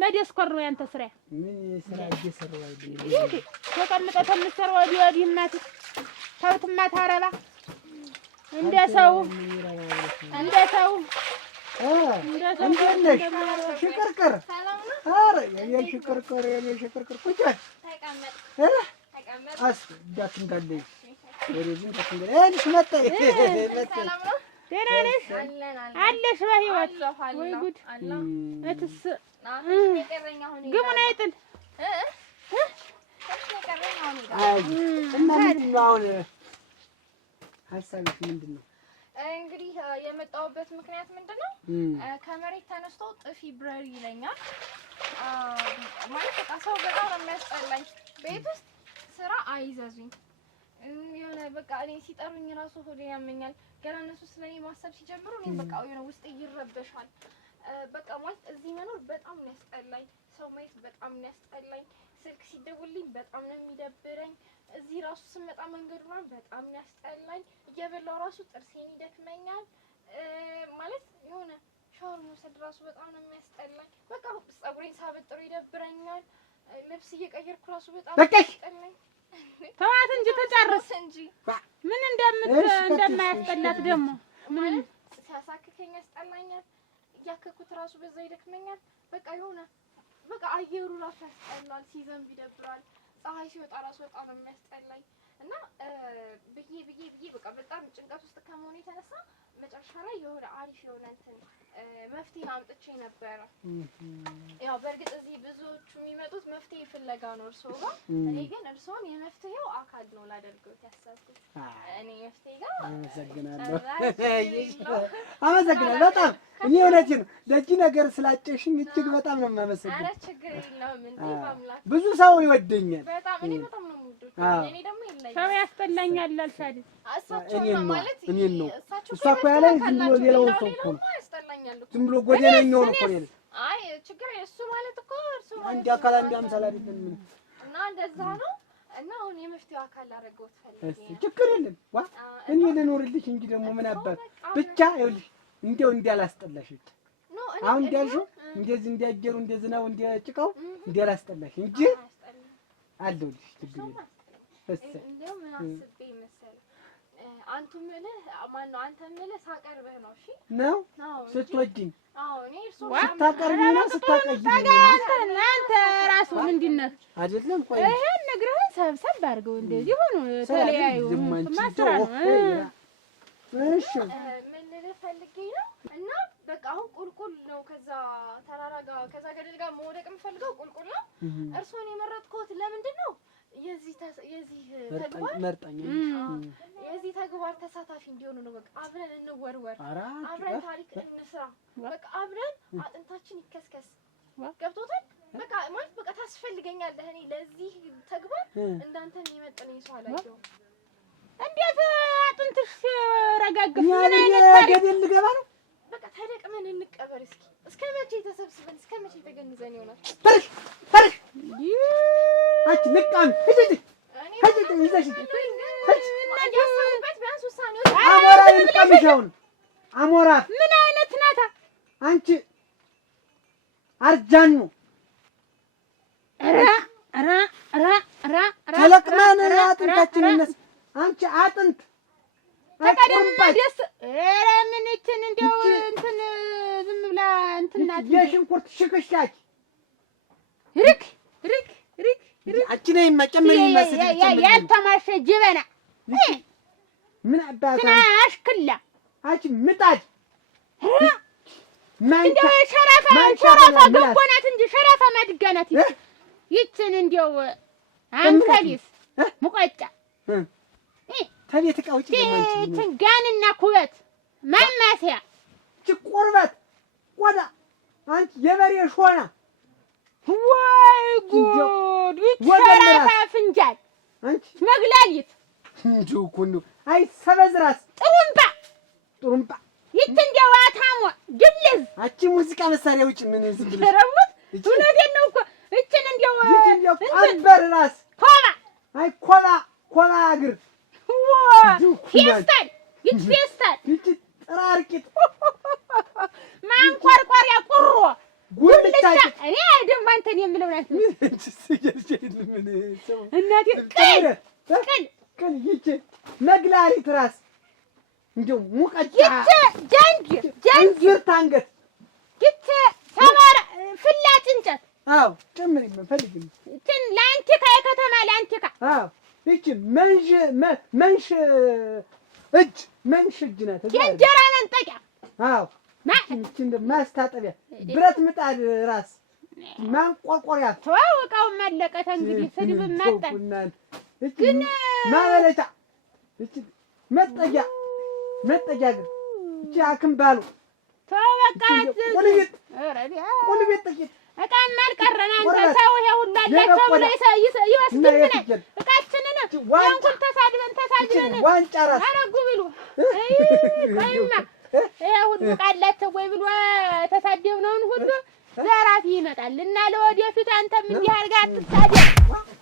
መደስኮር ነው ያንተ ስራ ምን ስራ እየሰራው አይደል ተቀምጠህ ተምሰራው ወዲህ እናት ታውትማ ታረባ እንደ ሰው እንደነሽ ሽቅርቅር አረ የሽቅርቅር ቁጭ ተቀመጥ አስ ዳት እንዳለኝ ወደዚህ እንዳትንገረኝ መጣ ሰላም ነው ደህና ነሽ አለሽ በህይወት ወይ ጉድ እትስ ግሙን አይጥል እና ምንድን ነው አሁን ሀሳብሽ ምንድን ነው? እንግዲህ የመጣሁበት ምክንያት ምንድነው? ከመሬት ተነስቶ ጥፊ ብረሪ ይለኛል። ማለት በቃ ሰው በጣም ነው የሚያስጠላኝ። ቤት ውስጥ ስራ አይዘዙኝ። የሆነ በቃ እኔ ሲጠሩኝ ራሱ ሆዴ ያመኛል። ገና እነሱ ስለኔ ማሰብ ሲጀምሩ እኔ በቃ የሆነ ውስጤ ይረበሻል። በቃ ማለት እዚህ መኖር በጣም ነው ያስጠላኝ። ሰው ማየት በጣም ነው ያስጠላኝ። ስልክ ሲደውልልኝ በጣም ነው የሚደብረኝ። እዚህ ራሱ ስመጣ መንገዱ ነው በጣም ያስጠላኝ። እየበላው ራሱ ጥርሴን ይደክመኛል። ማለት የሆነ ሻወር መውሰድ ራሱ በጣም ነው የሚያስጠላኝ። በቃ ፀጉሬን ሳበጥሩ ይደብረኛል። ልብስ እየቀየርኩ ራሱ በጣም ያስጠላኝ። ተዋት እንጂ ተጨርስ እንጂ ምን እንደማያስጠላት ደግሞ ማለት ሲያሳክከኝ ያስጠላኛል። እያከኩት ራሱ በዛ ይደክመኛል። በቃ የሆነ በቃ አየሩ ራሱ ያስጠላል። ሲዘንብ ይደብራል። ፀሐይ ሲወጣ ራሱ በጣም ነው የሚያስጠላኝ እና ብዬ በቃ በጣም ጭንቀት ውስጥ ከመሆኑ የተነሳ መጨረሻ ላይ የሆነ አሪፍ የሆነ እንትን መፍትሄ አምጥቼ ነበረ። ያው በእርግጥ እዚህ ብዙዎቹ የሚመጡት መፍትሄ ፍለጋ ነው እርስዎ ጋር። እኔ ግን እርስዎን የመፍትሄው አካል ነው ላደርገው ያሰብኩት። እኔ መፍትሄ ጋር አመሰግናለሁ በጣም እኔ እውነቴን ነው። ለዚህ ነገር ስላጨሽኝ እጅግ በጣም ነው የማመሰግነው። ኧረ ችግር የለውም እንዴ ባምላክ ብዙ ሰው ይወደኛል። በጣም እኔ በጣም ነው የምወደው። እኔ ደግሞ የለኝም ሰው ያስጠላኛል አልሻል እሳቸው ማለት እኔን ነው እሷ እኮ ያለኝ ዝም ብሎ ሌላውን ሰው እኮ ነው ዝም ብሎ ጎደለኛው ነው እኮ ነው። አይ ችግር እሱ ማለት እኮ እሱ አንድ አካል አንድ አምሳል አይደለም እና እንደዛ ነው። እና አሁን የመፍትሄው አካል አደረገው ትፈልጊ ችግር የለም ዋ እኔ ልኖርልሽ እንጂ ደግሞ ምን አባት ብቻ ይኸውልሽ እንደው እንዲያላስጠላሽ ብቻ አሁን እንዳልሽው እንደዚህ እንዲያጀሩ እንደዚህ ነው እንዲያጭቀው እንዲያላስጠላሽ እንጂ አለሁልሽ ችግር የለም። እንደው ምን አስቤ መሰለህ አንቱ ምልህ ማነው አንተ ምልህ ሳቀርብህ ነው። እሺ ነው ስትወጂኝ አዎ እኔ እርሱ ስታቀርቢኝ ነው ስታቀይኝ አንተ ራሱ ምንድን ነህ አይደለም ቆይ ይሄን ነግረህን ሰብሰብ አድርገው እንደዚህ ሆኖ ተለያዩ ማስራ ነው እሺ ምን ልልህ ፈልጌ ነው እና በቃ አሁን ቁልቁል ነው ከዛ ተራራ ጋር ከዛ ገደል ጋር መውደቅ የምፈልገው ቁልቁል ነው። እርሶን የመረጥኩት ለምንድን ነው? የዚህ ተግባር መርጠኛ የዚህ ተግባር ተሳታፊ እንዲሆኑ ነው። በቃ አብረን እንወርወር፣ አብረን ታሪክ እንስራ፣ በቃ አብረን አጥንታችን ይከስከስ። ገብቶታል? በቃ ማለት በቃ ታስፈልገኛለህ። እኔ ለዚህ ተግባር እንዳንተ የሚመጥነኝ ሰው አላየሁም። እንዴት አጥንትሽ ረጋግፍ ምን አይነት ታሪክ ገደል ልገባ ነው? በቃ ተደቅመን እንቀበር እስከ መቼ ተሰብስበን እስከ መቼ ተገንዘን ይሆናል? ፈርሽ አንቺ ልቃም እዚህ ይዘሽ ያሰቡበት ቢያንስ ውሳኔ አሞራ ይልቀምሻውን አሞራ ምን አይነት ናታ አንቺ አርጃኑ ተለቅመን አጥንታችን እነስ አንቺ አጥንት ተቀደምና ደስ ምን እንትን እንደው እንትን ዝም ብላ እንትና የሽንኩርት ሽክሻች ሪክ አንቺ ነይ መጨመር ይመስል ያልተማሸ ጀበና ምን አባታ አሽክላ አንቺ ምጣድ እንደው ሸራፋ ገንቦናት እንጂ ሸራፋ ማድጋናት ይችን እንደው አንከሊስ ሙቀጫ ተቤት ቃውጭ ደማንቺ ጋንና ኩበት ማማሲያ ቁርበት ቆዳ አንቺ የበሬ ሾና ወይ ጉድ ሸራፋ ፍንጃል አንቺ መግላሊት እንዲሁ እኮ ነው አይ ሰበዝራስ ጥሩምባ ይት እንደው አታሞ ድልዝ አንቺ ሙዚቃ መሳሪያ ውጭ ምን ዝም ብለሽ ረሙት እውነቴን ነው እኮ እችን እንደው አንበር ራስ ኮባ አይ ኮባ እግር ፌስታል ይቺ ጥራርቂት ማንቆርቆሪያ ቁሮ ጉልቻ እኔ ደግሞ አንተን የምለው ናት ምን እናቴ ቅል ይቺ መግላሪት ራስ እንደው ሙቀጫ ጀንጅ አንገት ይቺ ሰባራ ፍላጭ እንጨት አዎ ጨምሪ ፈልግኝ እንትን ለአንቲካ የከተማ ለአንቲካ አዎ ይቺ መንሽ እጅ ናት የእንጀራ መንጠቂያ አዎ ይቺ ማስታጠቢያ ብረት ምጣድ ራስ ማንቆርቆሪያ ተዋውቃው ማለቀተ እንግዲህ ስድብ ማጣ ግን ማበለጫ እቺ መጠጊያ ግን እቺ አክምባሉ ተዋውቃት ቁልቤት ጥቂት እቃም አልቀረን አንተ ሰው ይሄ ሁሉ አላቸው ብሎ ይወስድብናል እቃችንን ያንኩን ተሳድበን ዋንጫ ራስ አረጉ ብሎ ቆይማ ይሄ ሁሉ ቃላቸው ወይ ብሎ ተሳደብነውን ሁሉ ዘራፊ ይመጣል እና ለወደፊቱ አንተም እንዲህ አድርጋ አትሳደብ